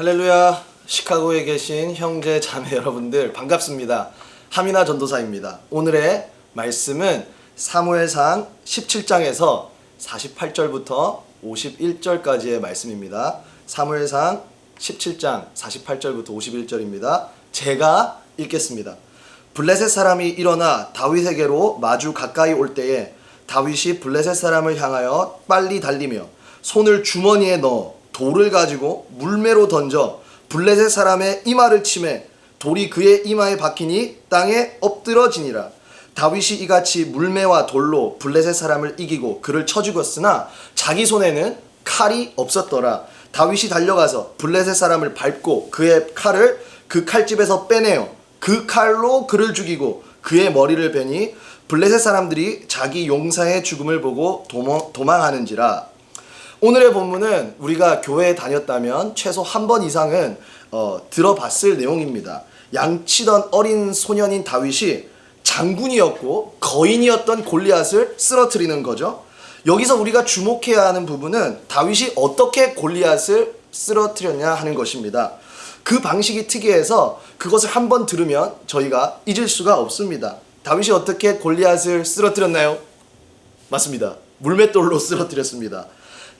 할렐루야. 시카고에 계신 형제 자매 여러분들 반갑습니다. 하미나 전도사입니다. 오늘의 말씀은 사무엘상 17장에서 48절부터 51절까지의 말씀입니다. 사무엘상 17장 48절부터 51절입니다. 제가 읽겠습니다. 블레셋 사람이 일어나 다윗에게로 마주 가까이 올 때에 다윗이 블레셋 사람을 향하여 빨리 달리며 손을 주머니에 넣어 돌을 가지고 물매로 던져 블레셋 사람의 이마를 치매 돌이 그의 이마에 박히니 땅에 엎드러지니라. 다윗이 이같이 물매와 돌로 블레셋 사람을 이기고 그를 쳐 죽였으나 자기 손에는 칼이 없었더라. 다윗이 달려가서 블레셋 사람을 밟고 그의 칼을 그 칼집에서 빼내어 그 칼로 그를 죽이고 그의 머리를 베니 블레셋 사람들이 자기 용사의 죽음을 보고 도망하는지라. 오늘의 본문은 우리가 교회에 다녔다면 최소 한 번 이상은 들어봤을 내용입니다. 양치던 어린 소년인 다윗이 장군이었고 거인이었던 골리앗을 쓰러뜨리는 거죠. 여기서 우리가 주목해야 하는 부분은 다윗이 어떻게 골리앗을 쓰러뜨렸냐 하는 것입니다. 그 방식이 특이해서 그것을 한번 들으면 저희가 잊을 수가 없습니다. 다윗이 어떻게 골리앗을 쓰러뜨렸나요? 맞습니다. 물맷돌로 쓰러뜨렸습니다.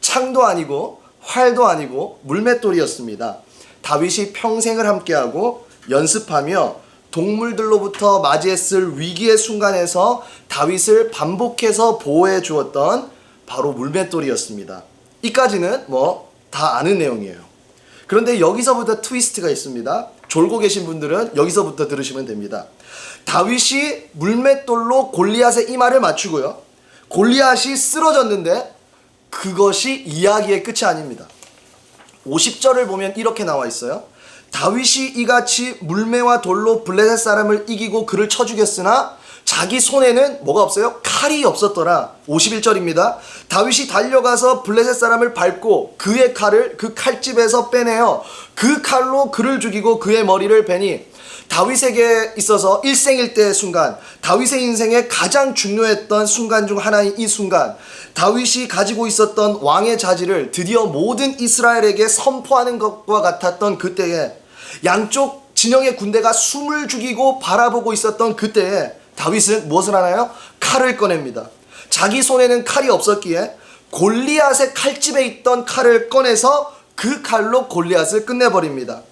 창도 아니고 활도 아니고 물맷돌이었습니다. 다윗이 평생을 함께하고 연습하며 동물들로부터 맞이했을 위기의 순간에서 다윗을 반복해서 보호해 주었던 바로 물맷돌이었습니다. 이까지는 다 아는 내용이에요. 그런데 여기서부터 트위스트가 있습니다. 졸고 계신 분들은 여기서부터 들으시면 됩니다. 다윗이 물맷돌로 골리앗의 이마를 맞추고요. 골리앗이 쓰러졌는데 그것이 이야기의 끝이 아닙니다. 50절을 보면 이렇게 나와 있어요. 다윗이 이같이 물매와 돌로 블레셋 사람을 이기고 그를 쳐 죽였으나 자기 손에는 뭐가 없어요? 칼이 없었더라. 51절입니다. 다윗이 달려가서 블레셋 사람을 밟고 그의 칼을 그 칼집에서 빼내어 그 칼로 그를 죽이고 그의 머리를 베니 다윗에게 있어서 일생일대의 순간, 다윗의 인생에 가장 중요했던 순간 중 하나인 이 순간, 다윗이 가지고 있었던 왕의 자질을 드디어 모든 이스라엘에게 선포하는 것과 같았던 그때에, 양쪽 진영의 군대가 숨을 죽이고 바라보고 있었던 그때에 다윗은 무엇을 하나요? 칼을 꺼냅니다. 자기 손에는 칼이 없었기에 골리앗의 칼집에 있던 칼을 꺼내서 그 칼로 골리앗을 끝내버립니다.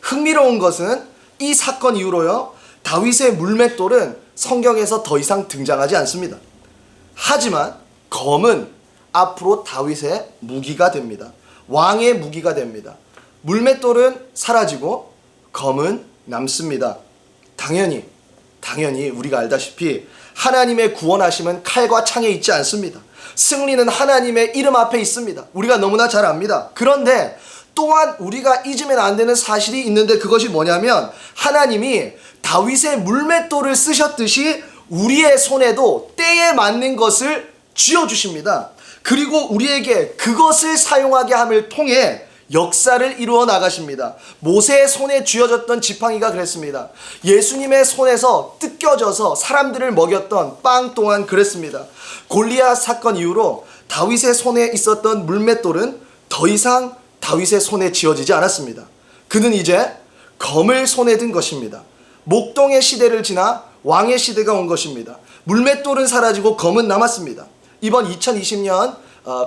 흥미로운 것은 이 사건 이후로요, 다윗의 물맷돌은 성경에서 더 이상 등장하지 않습니다. 하지만 검은 앞으로 다윗의 무기가 됩니다. 왕의 무기가 됩니다. 물맷돌은 사라지고 검은 남습니다. 당연히 우리가 알다시피 하나님의 구원하심은 칼과 창에 있지 않습니다. 승리는 하나님의 이름 앞에 있습니다. 우리가 너무나 잘 압니다. 그런데 또한 우리가 잊으면 안 되는 사실이 있는데 그것이 뭐냐면 하나님이 다윗의 물맷돌을 쓰셨듯이 우리의 손에도 때에 맞는 것을 쥐어주십니다. 그리고 우리에게 그것을 사용하게 함을 통해 역사를 이루어 나가십니다. 모세의 손에 쥐어졌던 지팡이가 그랬습니다. 예수님의 손에서 뜯겨져서 사람들을 먹였던 빵 또한 그랬습니다. 골리앗 사건 이후로 다윗의 손에 있었던 물맷돌은 더 이상 다윗의 손에 쥐어지지 않았습니다. 그는 이제 검을 손에 든 것입니다. 목동의 시대를 지나 왕의 시대가 온 것입니다. 물맷돌은 사라지고 검은 남았습니다. 이번 2020년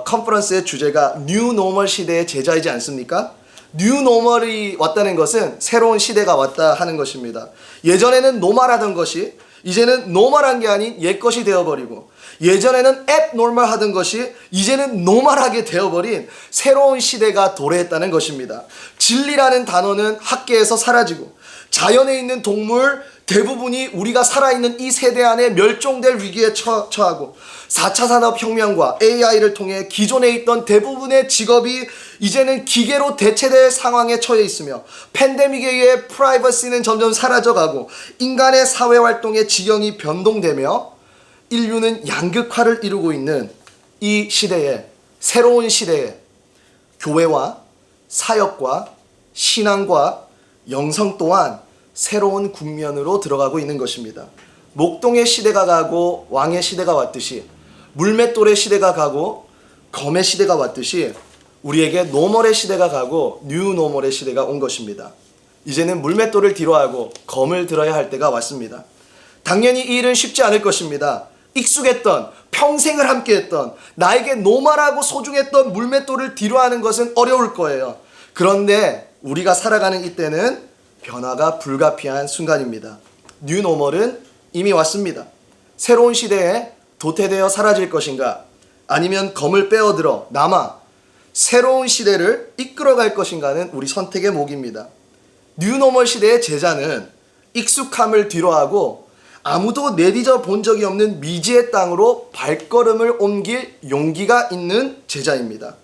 컨퍼런스의 주제가 뉴 노멀 시대의 제자이지 않습니까? 뉴 노멀이 왔다는 것은 새로운 시대가 왔다 하는 것입니다. 예전에는 노멀하던 것이 이제는 노멀한 게 아닌 옛것이 되어버리고, 예전에는 앱노멀 하던 것이 이제는 노멀하게 되어버린 새로운 시대가 도래했다는 것입니다. 진리라는 단어는 학계에서 사라지고 자연에 있는 동물 대부분이 우리가 살아있는 이 세대 안에 멸종될 위기에 처하고 4차 산업혁명과 AI를 통해 기존에 있던 대부분의 직업이 이제는 기계로 대체될 상황에 처해 있으며 팬데믹에 의해 프라이버시는 점점 사라져가고 인간의 사회활동의 지경이 변동되며 인류는 양극화를 이루고 있는 이 시대에, 새로운 시대에 교회와 사역과 신앙과 영성 또한 새로운 국면으로 들어가고 있는 것입니다. 목동의 시대가 가고 왕의 시대가 왔듯이, 물맷돌의 시대가 가고 검의 시대가 왔듯이 우리에게 노멀의 시대가 가고 뉴 노멀의 시대가 온 것입니다. 이제는 물맷돌을 뒤로하고 검을 들어야 할 때가 왔습니다. 당연히 이 일은 쉽지 않을 것입니다. 익숙했던, 평생을 함께했던, 나에게 노멀하고 소중했던 물맷돌을 뒤로하는 것은 어려울 거예요. 그런데 우리가 살아가는 이때는 변화가 불가피한 순간입니다. 뉴 노멀은 이미 왔습니다. 새로운 시대에 도태되어 사라질 것인가, 아니면 검을 빼어들어 남아 새로운 시대를 이끌어갈 것인가는 우리 선택의 몫입니다. 뉴노멀 시대의 제자는 익숙함을 뒤로하고 아무도 내디져 본 적이 없는 미지의 땅으로 발걸음을 옮길 용기가 있는 제자입니다.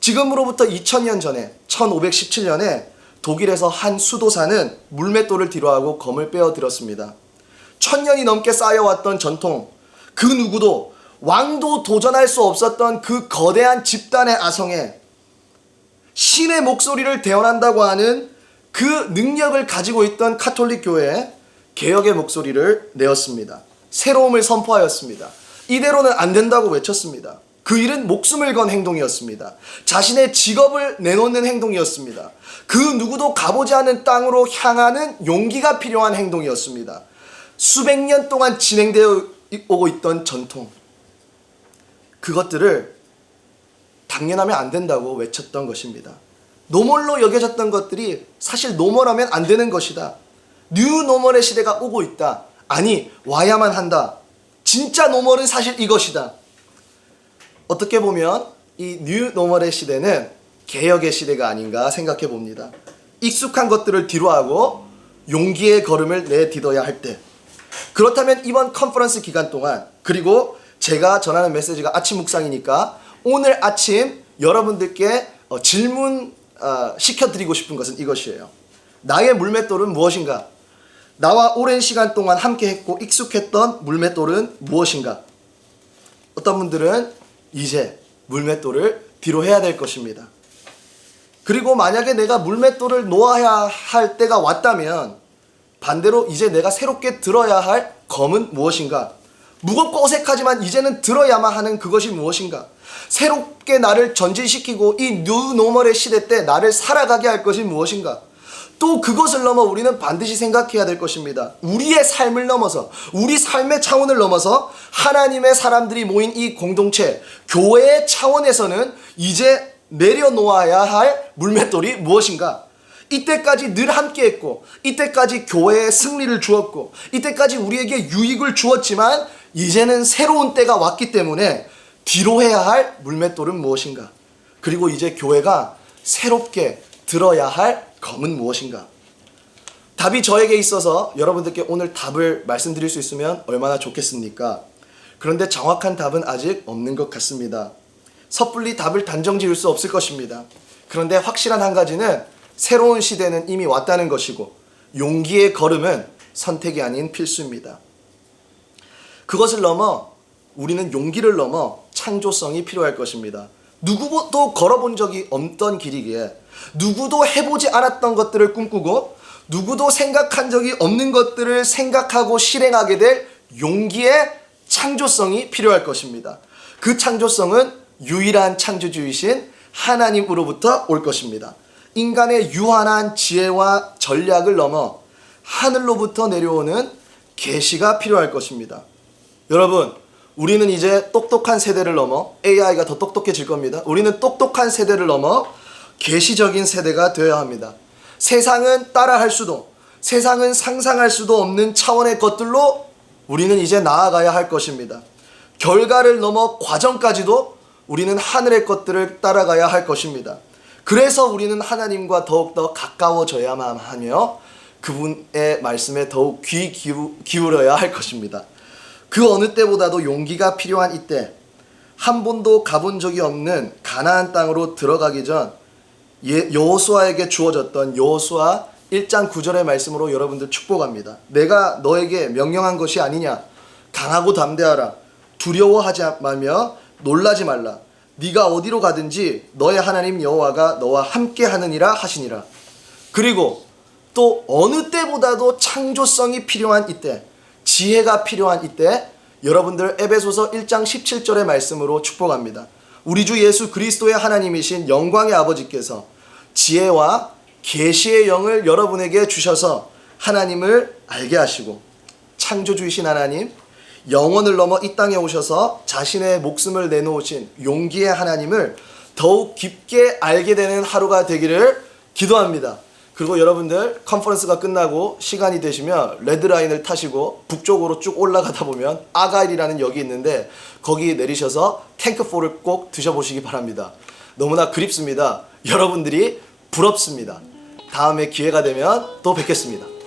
지금으로부터 2000년 전에 1517년에 독일에서 한 수도사는 물맷돌을 뒤로하고 검을 빼어들었습니다. 1000년이 넘게 쌓여왔던 전통, 그 누구도 왕도 도전할 수 없었던 그 거대한 집단의 아성에 신의 목소리를 대언한다고 하는 그 능력을 가지고 있던 카톨릭 교회에 개혁의 목소리를 내었습니다. 새로움을 선포하였습니다. 이대로는 안 된다고 외쳤습니다. 그 일은 목숨을 건 행동이었습니다. 자신의 직업을 내놓는 행동이었습니다. 그 누구도 가보지 않은 땅으로 향하는 용기가 필요한 행동이었습니다. 수백 년 동안 진행되어 오고 있던 전통, 그것들을 당연하면 안 된다고 외쳤던 것입니다. 노멀로 여겨졌던 것들이 사실 노멀하면 안 되는 것이다. 뉴 노멀의 시대가 오고 있다. 아니, 와야만 한다. 진짜 노멀은 사실 이것이다. 어떻게 보면 이 뉴 노멀의 시대는 개혁의 시대가 아닌가 생각해 봅니다. 익숙한 것들을 뒤로하고 용기의 걸음을 내딛어야 할 때, 그렇다면 이번 컨퍼런스 기간 동안, 그리고 제가 전하는 메시지가 아침 묵상이니까 오늘 아침 여러분들께 질문 시켜드리고 싶은 것은 이것이에요. 나의 물맷돌은 무엇인가? 나와 오랜 시간 동안 함께했고 익숙했던 물맷돌은 무엇인가? 어떤 분들은 이제 물맷돌을 뒤로 해야 될 것입니다. 그리고 만약에 내가 물맷돌을 놓아야 할 때가 왔다면 반대로 이제 내가 새롭게 들어야 할 검은 무엇인가? 무겁고 어색하지만 이제는 들어야만 하는 그것이 무엇인가? 새롭게 나를 전진시키고 이 뉴 노멀의 시대 때 나를 살아가게 할 것이 무엇인가? 또 그것을 넘어 우리는 반드시 생각해야 될 것입니다. 우리의 삶을 넘어서, 우리 삶의 차원을 넘어서 하나님의 사람들이 모인 이 공동체, 교회의 차원에서는 이제 내려놓아야 할 물맷돌이 무엇인가? 이때까지 늘 함께했고, 이때까지 교회에 승리를 주었고, 이때까지 우리에게 유익을 주었지만 이제는 새로운 때가 왔기 때문에 뒤로 해야 할 물맷돌은 무엇인가? 그리고 이제 교회가 새롭게 들어야 할 검은 무엇인가? 답이 저에게 있어서 여러분들께 오늘 답을 말씀드릴 수 있으면 얼마나 좋겠습니까? 그런데 정확한 답은 아직 없는 것 같습니다. 섣불리 답을 단정 지을 수 없을 것입니다. 그런데 확실한 한 가지는 새로운 시대는 이미 왔다는 것이고 용기의 걸음은 선택이 아닌 필수입니다. 그것을 넘어 우리는 용기를 넘어 창조성이 필요할 것입니다. 누구도 걸어본 적이 없던 길이기에, 누구도 해보지 않았던 것들을 꿈꾸고 누구도 생각한 적이 없는 것들을 생각하고 실행하게 될 용기의 창조성이 필요할 것입니다. 그 창조성은 유일한 창조주이신 하나님으로부터 올 것입니다. 인간의 유한한 지혜와 전략을 넘어 하늘로부터 내려오는 계시가 필요할 것입니다. 여러분, 우리는 이제 똑똑한 세대를 넘어 AI가 더 똑똑해질 겁니다. 우리는 똑똑한 세대를 넘어 계시적인 세대가 되어야 합니다. 세상은 따라할 수도, 세상은 상상할 수도 없는 차원의 것들로 우리는 이제 나아가야 할 것입니다. 결과를 넘어 과정까지도 우리는 하늘의 것들을 따라가야 할 것입니다. 그래서 우리는 하나님과 더욱더 가까워져야만 하며 그분의 말씀에 더욱 귀 기울여야 할 것입니다. 그 어느 때보다도 용기가 필요한 이때, 한 번도 가본 적이 없는 가나안 땅으로 들어가기 전 여호수아에게 주어졌던 여호수아 1장 9절의 말씀으로 여러분들 축복합니다. 내가 너에게 명령한 것이 아니냐? 강하고 담대하라. 두려워하지 말며 놀라지 말라. 네가 어디로 가든지 너의 하나님 여호와가 너와 함께 하느니라 하시니라. 그리고 또 어느 때보다도 창조성이 필요한 이때, 지혜가 필요한 이때 여러분들 에베소서 1장 17절의 말씀으로 축복합니다. 우리 주 예수 그리스도의 하나님이신 영광의 아버지께서 지혜와 계시의 영을 여러분에게 주셔서 하나님을 알게 하시고, 창조주이신 하나님, 영원을 넘어 이 땅에 오셔서 자신의 목숨을 내놓으신 용기의 하나님을 더욱 깊게 알게 되는 하루가 되기를 기도합니다. 그리고 여러분들 컨퍼런스가 끝나고 시간이 되시면 레드라인을 타시고 북쪽으로 쭉 올라가다 보면 아가일이라는 역이 있는데 거기 내리셔서 탱크4를 꼭 드셔보시기 바랍니다. 너무나 그립습니다. 여러분들이 부럽습니다. 다음에 기회가 되면 또 뵙겠습니다.